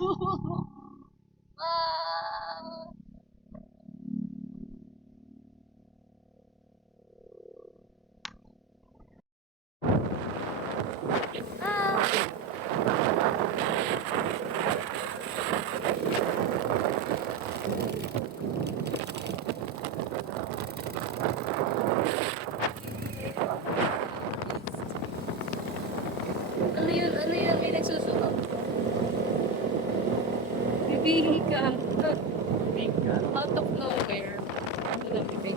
Ah, ah. Ano yun? Ano yun? May nagsusunog. Bibili ka. Out of nowhere. Ano na bibili?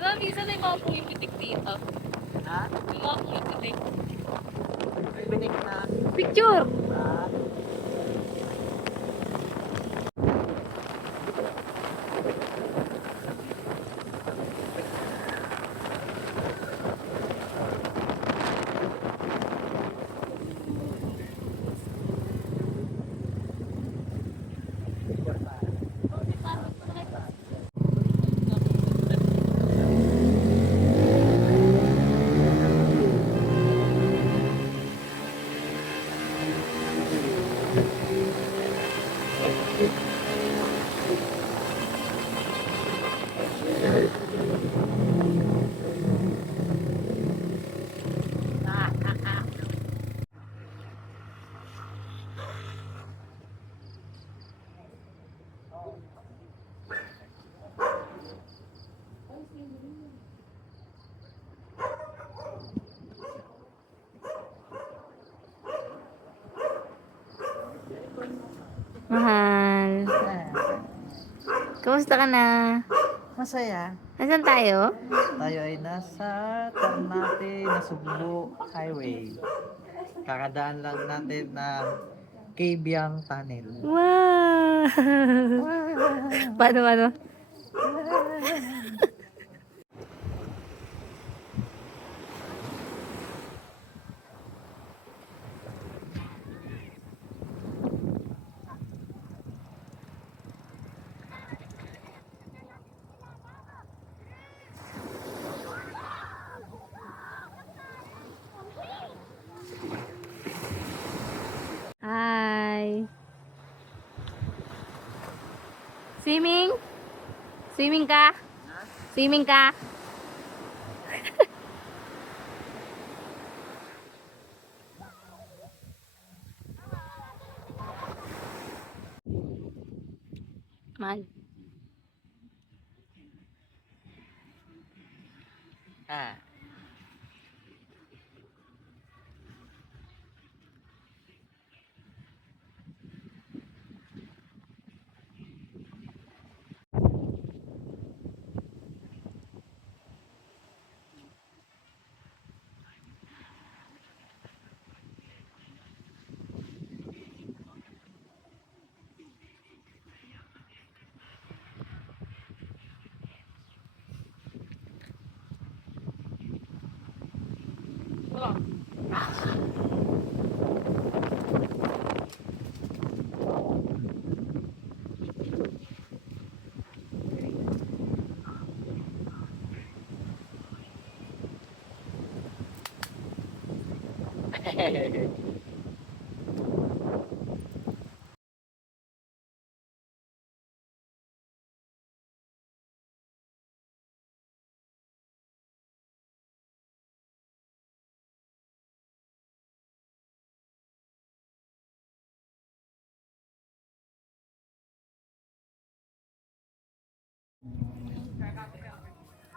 Di ba, minsan may mga pumipitik dito. Ha? May mga pumipitik. Binig na. Picture! Mahal. Kamusta ka na? Masaya. Nasaan tayo? Tayo ay nasa Ternate na Sugbo Highway. Kakadaan lang natin ng Kabyang Tunnel. Wow! Paano? Hi! Swimming? Swimming ka? Swimming ka? Mahal. Ah.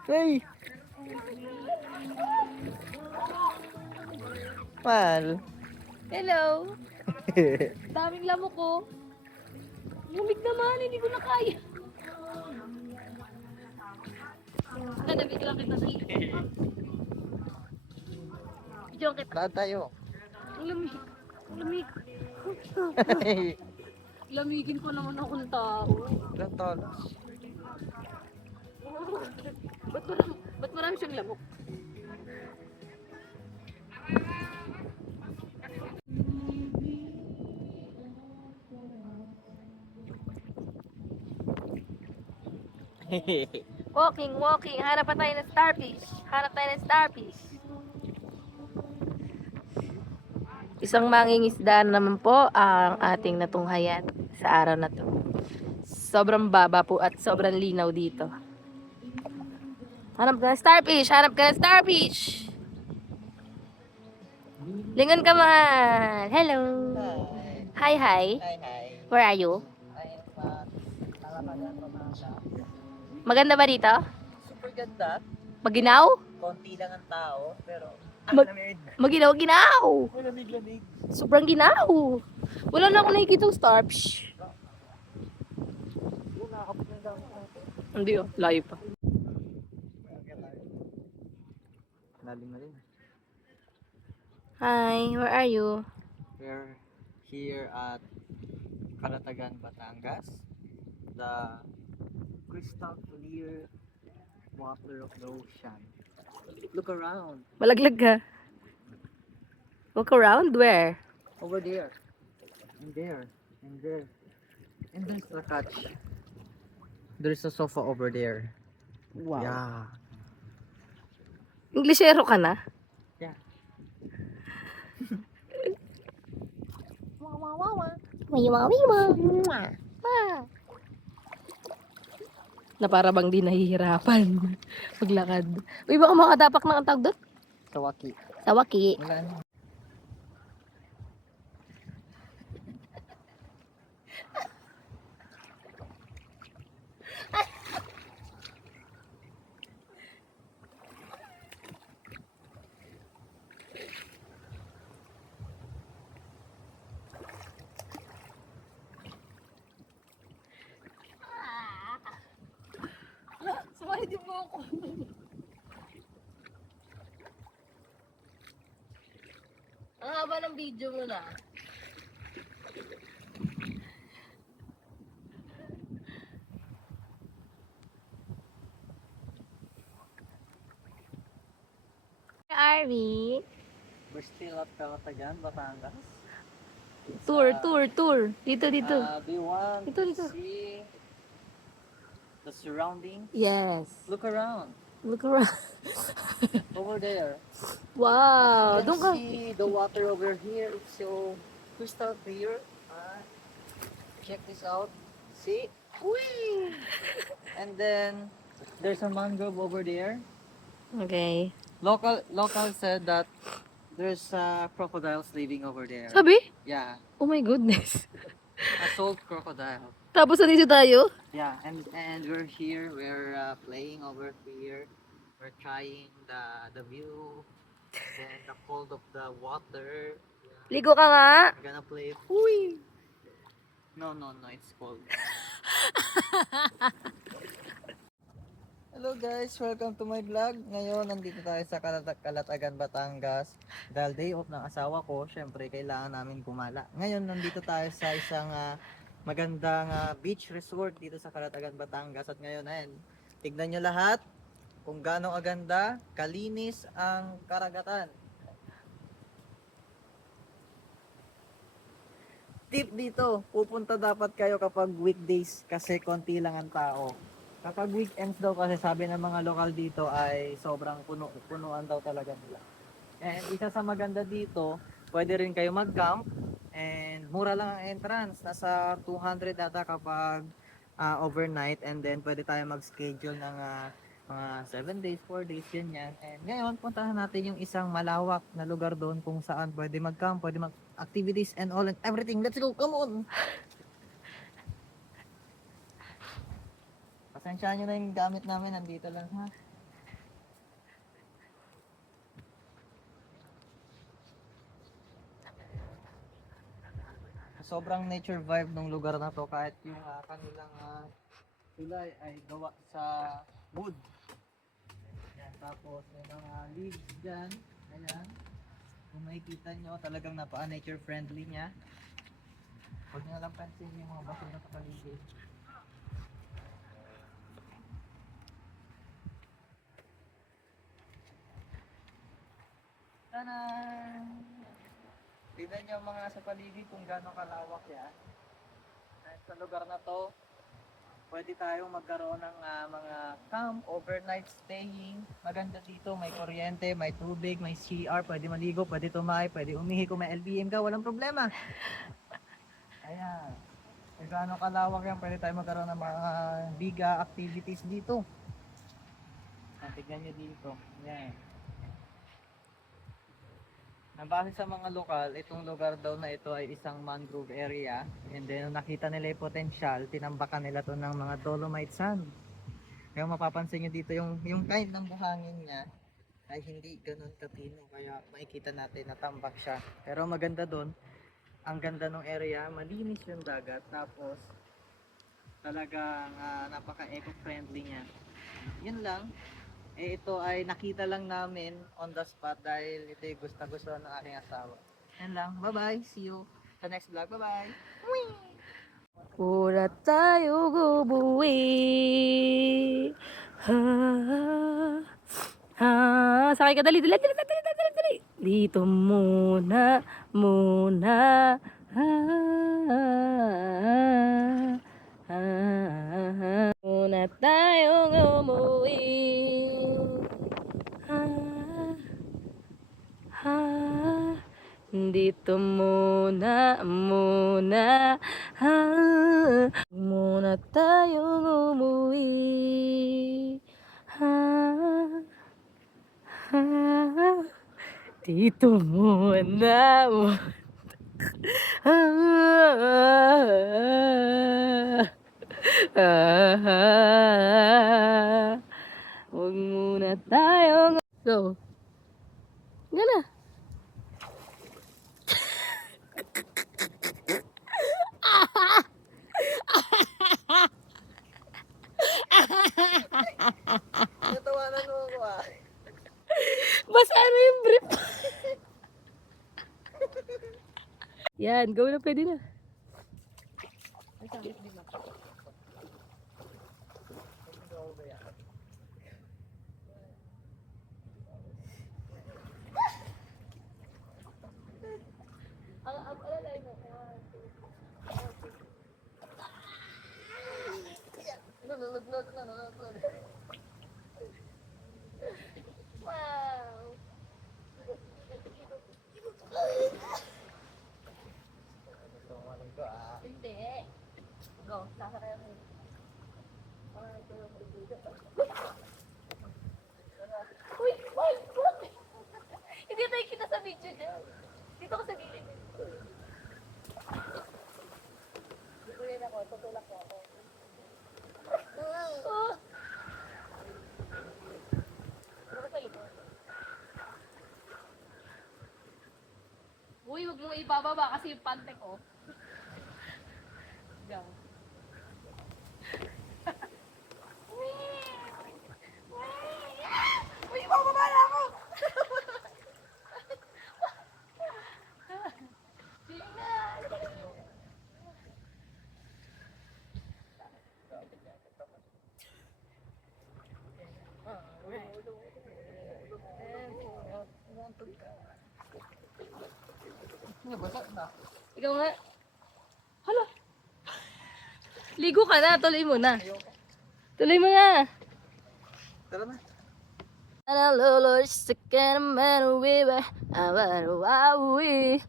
Hey! Mal. Hello! Daming lamok ko. Lumig naman, hindi ko na kaya. Nabig lang kita sa video kita. Lahat tayo. Ang lamig. Ang lamig. Lamigin ko naman ako ng tao. Ilan tol? Ba't marami siyang lamok? Walking, walking. Hanap pa tayo ng starfish. Hanap tayo ng starfish. Isang mangingisda na naman po ang ating natunghayan sa araw na to. Sobrang baba po at sobrang linaw dito. Hanap ka ng starfish! Hanap ka ng starfish! Lingon ka mahal! Hello! Hi, hi! Hi, hi. Where are you? Ay, Kalatagan Batangas. Maganda ba dito? Super ganda. Maginaw? Konti lang ang tao, pero Mag- lamig. Maginaw-ginaw! Malamig-lamig. Sobrang ginaw! Wala na ako nakikita ng starfish. Hindi oh, layo pa. Lalim na rin. Hi, where are you? We're here at Kalatagan, Batangas. The crystal clear water of the ocean. Look around. Malaglag ka. Walk around? Where? Over there. And there. And there. And there's a couch. There's a sofa over there. Wow. Yeah. Inglesero ka na? Yeah. Na para bang di nahihirapan maglakad. Uy, baka makadapak na ang tawag doon? Sawaki. Sawaki. Wala na. Sumali din mo ako. Ang haba ng video mo na. Army. We're still at Kalatagan, Batangas. It's, Tour. Dito. Do you want Dito. to see the surroundings? Yes. Look around. Look around. Over there. Wow. You Doon ka. can see the water over here. It's so crystal clear. Check this out. See? Whee! And then there's a mangrove over there. Okay. Local said that there's crocodiles living over there. Sabi? Yeah, Oh my goodness. a salt crocodile. Tapos nandito tayo? Yeah, and we're here. We're playing over here. We're trying the view and the cold of the water. Yeah. Ligo ka nga. We're gonna play. Hui! No, it's cold. Hello guys, welcome to my vlog. Ngayon, nandito tayo sa Kalatagan, Batangas. Dahil day off ng asawa ko, syempre kailangan namin gumala. Ngayon, nandito tayo sa isang magandang beach resort dito sa Kalatagan, Batangas. At ngayon, ayan, tignan nyo lahat kung gaano kaganda, kalinis ang karagatan. Tip dito, pupunta dapat kayo kapag weekdays kasi konti lang ang tao. Kapag weekends daw kasi sabi ng mga lokal dito ay sobrang punuan daw talaga nila. And isa sa maganda dito, pwede rin kayo mag-camp and mura lang ang entrance. Nasa 200 data kapag overnight and then pwede tayo mag-schedule ng mga 7 days, 4 days, ganyan. And ngayon, puntahan natin yung isang malawak na lugar doon kung saan pwede mag-camp, pwede mag-activities and all and everything. Let's go, come on! Pasensyahan nyo na yung gamit namin, nandito lang ha. sobrang nature vibe ng lugar na to kahit yung kanilang tulay ay gawa sa wood. Yan, tapos may mga leaves dyan. Ayan. Kung makikita nyo, talagang napaka-nature friendly niya. Huwag nyo lang pansin yung mga basura sa paligid. Tanan! Tignan nyo mga sa paligid kung gaano kalawak yan. At sa lugar na to, pwede tayong magkaroon ng mga camp, overnight staying. Maganda dito, may kuryente, may tubig, may CR, pwede maligo, pwede tumahay, pwede umihi. Kung may LBM ka, walang problema. Ayan. Kung gaano kalawak yan, pwede tayong magkaroon ng mga biga activities dito. Tignan nyo dito. Ayan. Nabase sa mga lokal, itong lugar daw na ito ay isang mangrove area. And then, nung nakita nila yung potential, tinambakan nila to ng mga dolomite sand. Kaya mapapansin nyo dito yung kind ng buhangin niya ay hindi ganun katino. Kaya makikita natin natambak siya. Pero maganda doon, ang ganda ng area, malinis yung dagat. Tapos, talagang napaka-eco-friendly niya. Yun lang. Ito ay nakita lang namin on the spot dahil ito yung gusto ng aking asawa. Yan lang. Bye-bye. See you sa next vlog. Bye-bye. Wala tayo gubuwi. Ha, ha. Sakay ka, dali, dali, dali, dali, dali, dali, dali. Dito muna, muna. Ha, ha, ha. Muna tayong umuwi. Ha, ha. Dito muna, muna, ha, muna tayong umuwi, ha, ha, dito muna, ha, huwag muna tayong, go, gana. Natawanan mo ako Basta ano yung brief? Yan, go na, pwede na. Ay, sakit din ako. Wow! Hindi. Go, sasakay ako. Uy! Uy! Uy! Hindi tayo kita sa video dyan. Dito ko sa gilid. Tutuloy ako, tutulak ko ako. Oh! Ano sa ito? Uy, huwag mong ibababa kasi yung pante ko. Go. Uy, ibababa na ako! Basa na. Ikaw nga. Hala. Ligo ka na. Tuloy mo na. Ayoko. Tuloy mo na. Tara na. Lolo, second man we were. Wawi.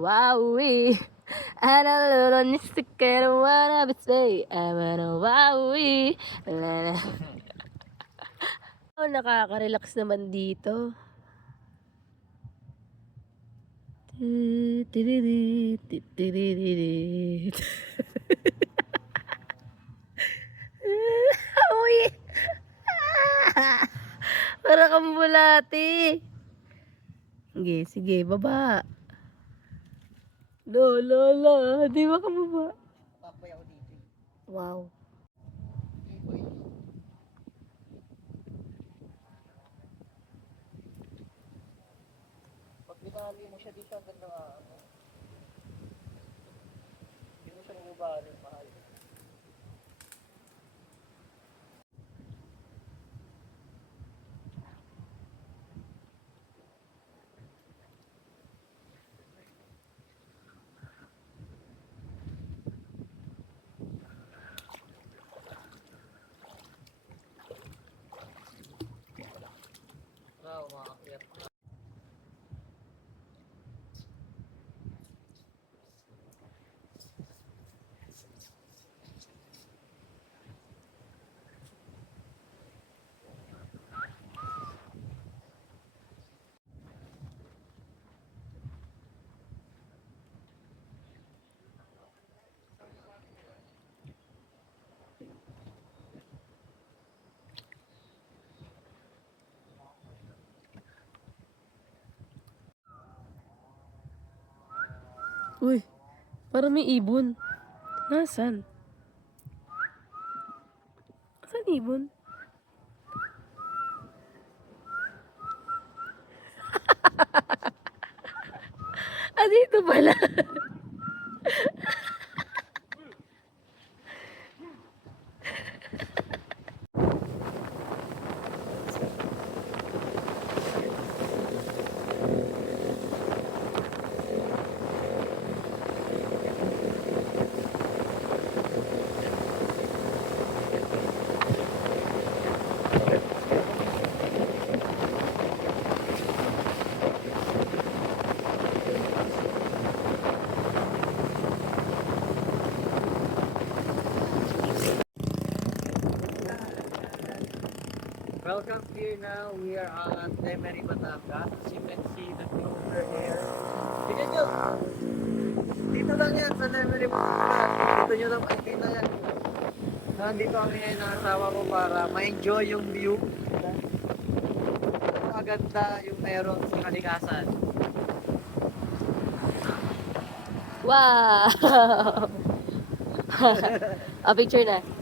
Wawi. Ana lolo ni second what I say. Wawi. Oh, nakaka-relax naman dito. Uy! Para kang bulati. Sige, sige, baba. Lola, di ba kababa? Papoy ako dito. Wow. Pag binali mo siya dito, ang ganda nga. Hindi mo siya bumabali, mahal. Wow, makakiyat. Uy, parang may ibon. Nasaan? Saan ibon? Ah, dito pala. Welcome here now. We are at Lemery, Batangas. As you can see the clover there. Tignan nyo! Dito lang yan sa Lemery, Batangas. Dito nyo lang makikita yan. Nandito kami ngayon ng asawa ko para ma-enjoy yung view. Maganda yung meron sa kalikasan. Wow! Ah, picture na.